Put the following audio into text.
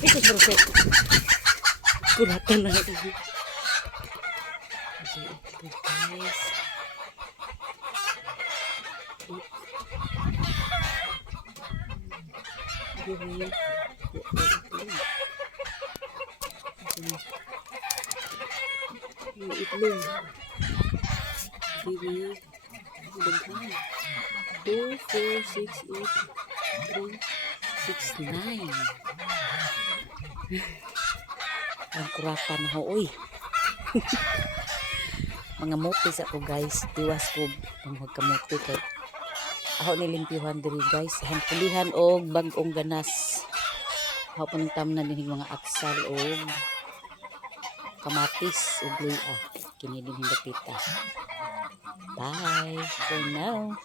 Ito perfect. Kulatan na ito. Ito guys. Itlog. Itlog. 2, 4, 6, 8, 3, 6, 9. Ang kuratan na oy. Mga motis ako guys. Tiwas ko ang magkamote kay ako nilimpyuhan diri guys. Hanpulihan og bag-ong ganas. Ako paningtam na din mga aksal og kamatis ug luya. Kini din hindapita. Bye for now.